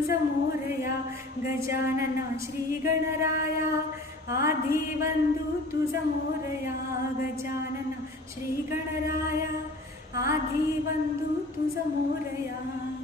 तुझ मोरया गजानना श्री गणराया आधी वंदू तुझ मोरया गजानना श्री गणराया आधी वंदू तुझ मोरया.